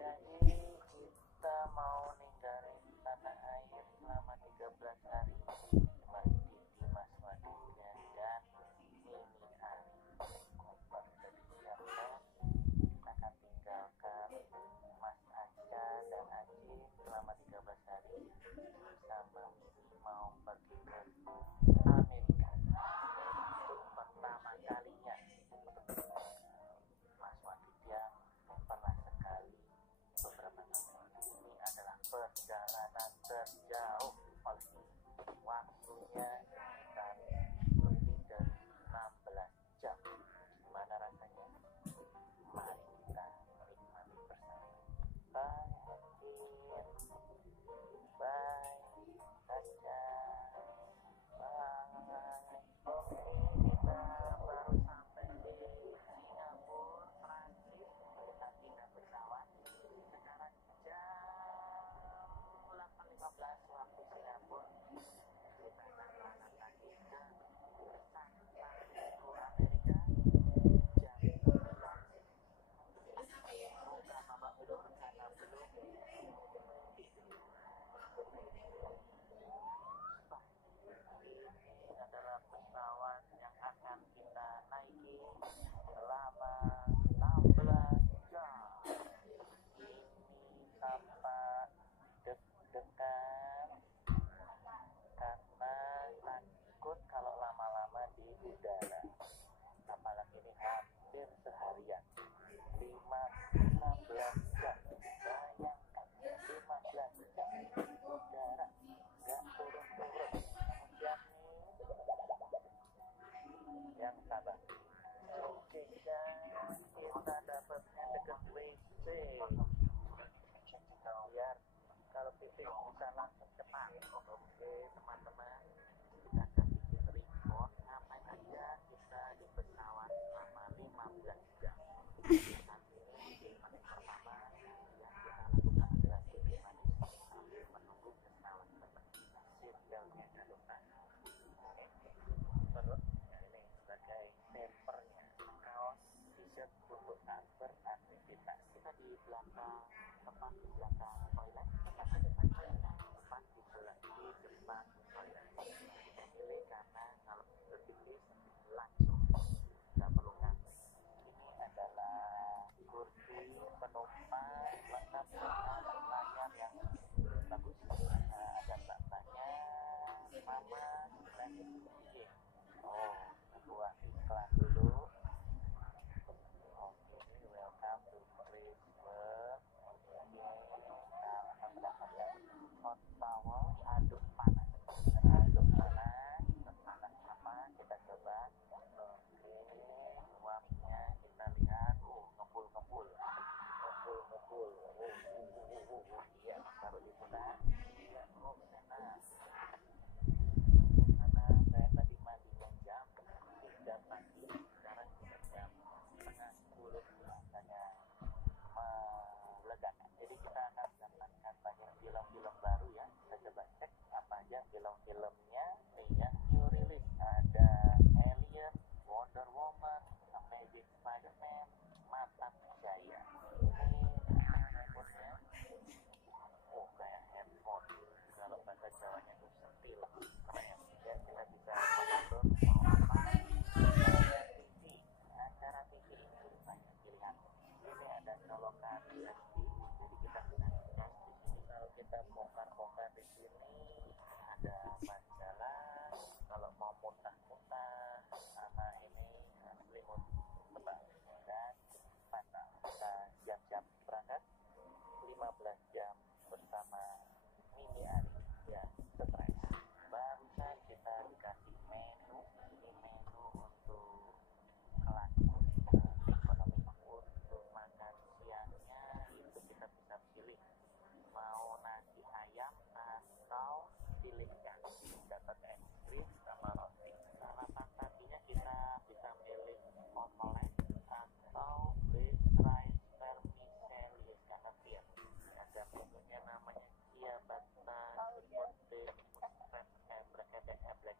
Jadi kita mau ninggalin tanah air selama 13 hari cuma di Dimas Wadika dan Mimi Ari. Kompak sudah disiapkan. Kita akan tinggalkan Mas Aca dan Aji selama 13 hari bersama Mimi mau pergi ke Amerika untuk pertama kalinya. Mas Wadidya pernah sekali beberapa tahun. Ini adalah perjalanan terjauh paling waktunya sekitar lebih dari 16 jam. Gimana rasanya? Mari kita menikmati bersama. Bye Hadir, bye Kaca, bye. Oke, kita baru sampai di Singapura, Prancis. Kita pindah pesawat. Sekarang jam 8.15 waktu Singapura. Kita akan berangkat lagi ke San Francisco, Amerika. Jam 9. Buka babak belur karena belum ini adalah pesawat yang akan kita naiki selama 16 jam. Ini tampak deg-degan karena takut kalau lama-lama di udara. Apalagi ini hampir seharian. 16 jam. Bayangkan 15 jam di udara. Gak turun-turun. Kemudian yang sabar. Oke guys, kita dapatnya dekat WC. Biar kalau pipis bisa langsung cepat. Oke teman-teman, kita akan bikin report ngapain aja kita di pesawat selama 15 jam. Saat ini paling pertama yang kita lakukan adalah pipis manis sambil menunggu pesawat terbang. Seatbeltnya dilakukan. Terus ya ini sebagai papernya, kaos t-shirt untuk beraktivitas. Kita di belakang, tepat di belakang toilet, tepat di depan toilet, tepat di depan toilet. Kita pilih karena kalau berpipis langsung, nggak perlu ngantri. Ini adalah kursi penumpang lengkap dengan layar yang bagus. Ada mbak-mbaknya, mama dan ibu. Oh, sebuah iklan dulu. Oke, welcome to Christmas. Oke, kita akan mendapatkan hot towel, aduk panas. Aduk panas, panas apa? Kita coba. Oke, uapnya kita lihat. Ngepul-ngepul. Ngepul-ngepul. Iya, taruh di pundak. Iya, enak. Karena saya tadi mandinya jam 3 pagi, sekarang sudah jam setengah 10, rasanya melegakan. Jadi kita akan mendapatkan banyak film-film baru ya. Kita coba cek apa aja film-filmnya. Nih ya, new release ada Alien, Wonder Woman, Amazing Spider-Man, Mata Jaya. Ini handphonenya. Oh, kayak handphone. Kalau bahasa Jawanya itu setil. Keren ya, kita bisa mengatur mau apa. TV, acara TV ini banyak pilihan. Ini ada colokan USB, jadi kita bisa ngecas di sini. Kalau kita bongkar-bongkar di sini ada majalah. Kalau mau muntah-muntah sama ini selimut tebal dan bantal. Kita siap-siap berangkat 15 jam bersama Mimi Ari ya, stres. Barusan kita dikasih menu. Ini menu untuk kelas ekonomi. Untuk makan siangnya itu kita bisa pilih mau nasi ayam atau pilihkan dapat es krim sama roti. Sarapan paginya kita bisa milih omelet atau beef rice vermicelli karena biar ada menunya namanya ciabatta seperti musrep eblek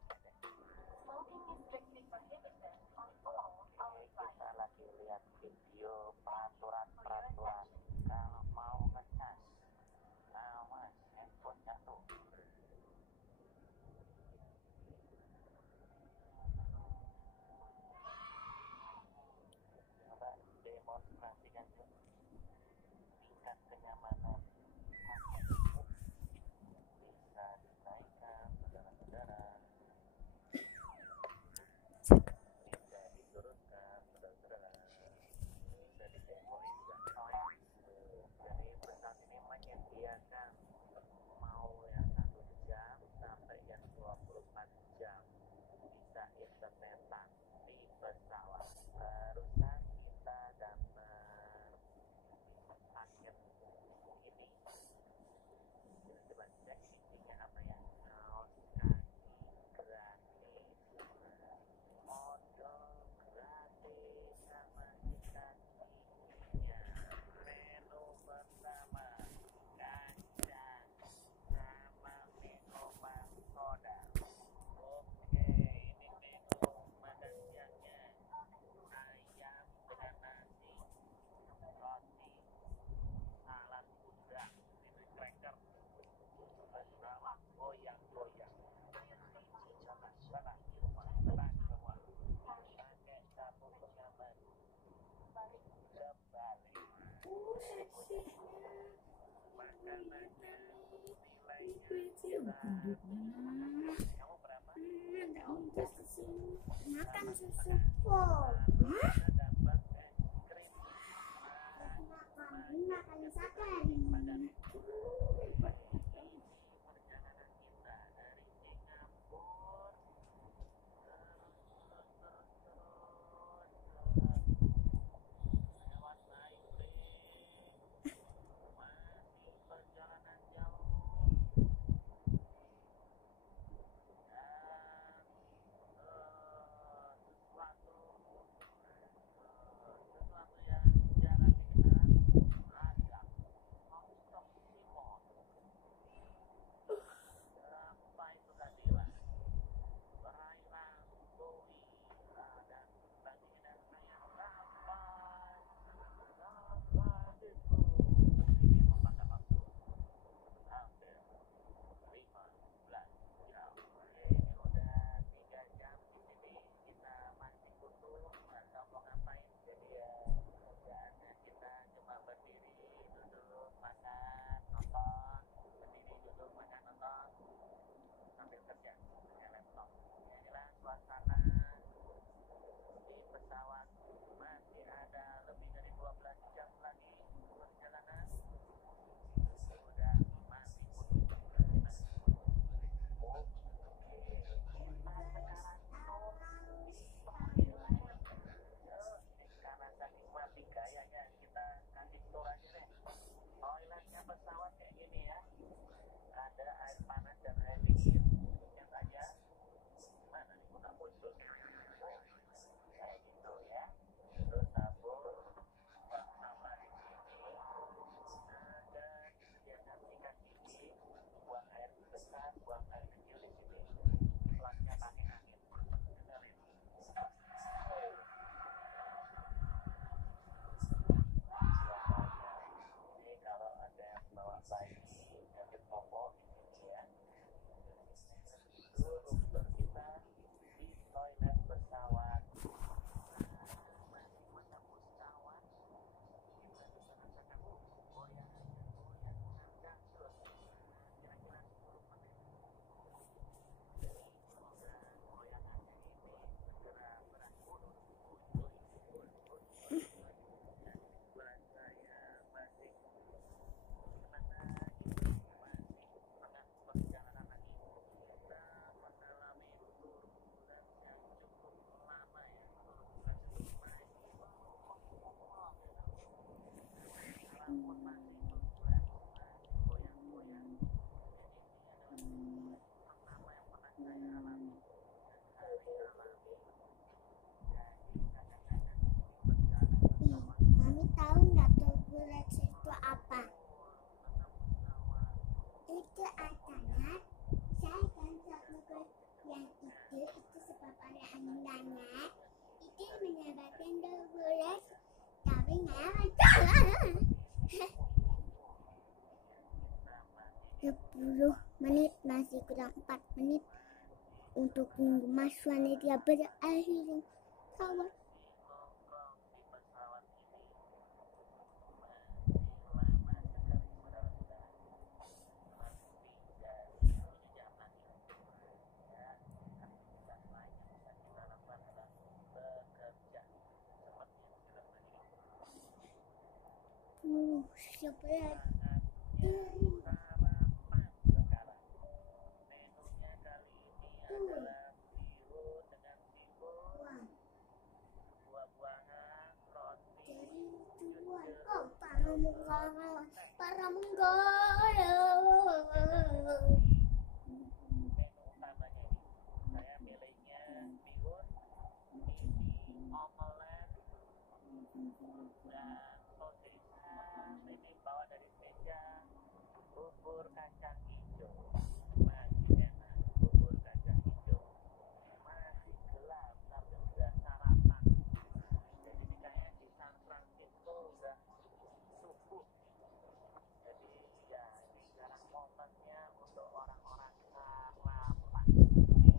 makanannya nilainya kamu berapa? Makan susu pop. kita dapat es krim Makan sate hari ini. perjalanan kita dari Singapura lewat Taipei masih perjalanan jauh dan sesuatu yang jarang dikenal ada Hongkong Timor sampai Sugadila perairan Bowie dan baginda saya sampai itu ini memakan waktu hampir 15 jam. Ini udah 3 jam di sini kita masih butuh atau mau ngapain, jadi ya kerjaannya kita cuma berdiri duduk makan nonton, berdiri duduk makan nonton sambil kerja pakai laptop. Inilah suasana di pesawat. Masih ada lebih dari 12 jam lagi perjalanan. Udah masih butuh kita. Kita sekarang tuh di toilet. Karena saking mati gayanya kita kasih tour aja deh. Toiletnya pesawat kayak gini ya. Ada air panas dan air dingin. Lihat aja. Mana nih udah muncul. Kayak gitu ya. Terus sabun. Buang sampah di sini. Dan dia kasih gigi. Buang air besar, buang air kecil di sini. Flushnya pakai angin. Dengerin. Ini kalau ada yang bawa bayi nyabit popok ya. Itu room kita di toilet pesawat. Masih banyak pesawat. Kita bisa rasakan goyangan gantung. Kira-kira 10 menit. Semoga goyangannya ini segera berakhir. Buat saya masih gimana ini masih tengah perjalanan lagi. Kita mengalami turbulensi yang cukup lama ya. Turbulensi walaupun masih turbulen, masih goyang-goyang. Ini adalah pertama yang pernah saya alami dan kami alami. Jadi kadang-kadang berjalan bersama Mami tahu nggak turbulensi itu apa? Itu artinya saya kan satu yang itu sebabnya angin banyak. Itu menyebabkan turbulensi. Tapi nggak 10 menit masih kurang 4 menit untuk tunggu Mas Wanita berakhir kawan. nongkrong di pesawat ini masih lama sekali saudara-saudara. Lebih dari 7 jam lagi. Ya, aktivitas lain yang bisa kita lakukan adalah bekerja seperti yang kita berdiri. Sebelah Saatnya sarapan sekarang. Menunya kali ini adalah bihun dengan timun, buah-buahan, roti, jus jeruk, para menggala. menu utamanya ini. Saya pilihnya bihun, ini omelet, dan sosisnya ini bawa dari meja. Bubur kacang hijau masih enak. Bubur kacang hijau masih gelap tapi udah sarapan. Jadi misalnya di San Francisco udah subuh. Jadi ya ini sekarang momennya untuk orang-orang sarapan.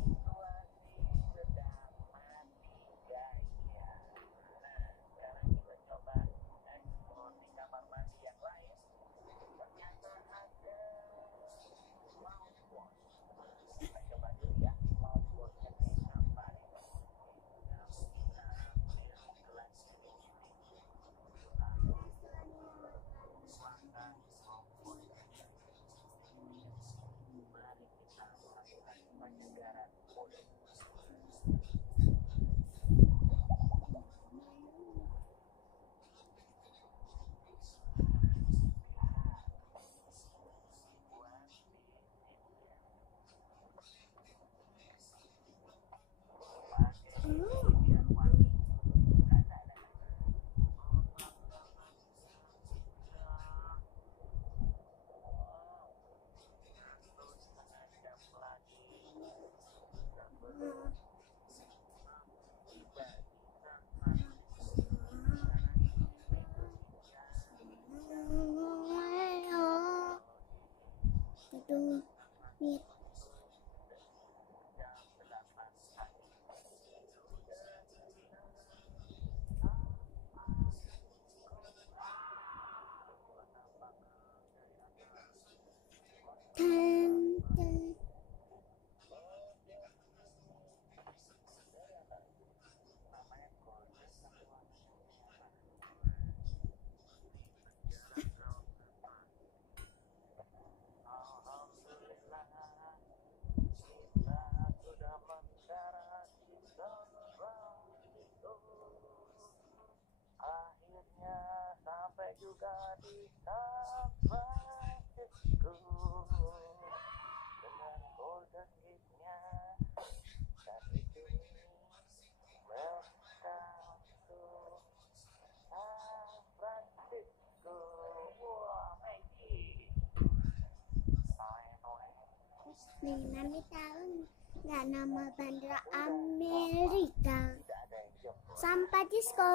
Situasi sedang mati gaya. Nah sekarang kita coba juga di San Francisco dengan golden gate-nya dan itu welcome to San Francisco. Wah, Maggie. Mami tahu nggak nama bandara Amerika? Tidak ada yang jemput. San Francisco.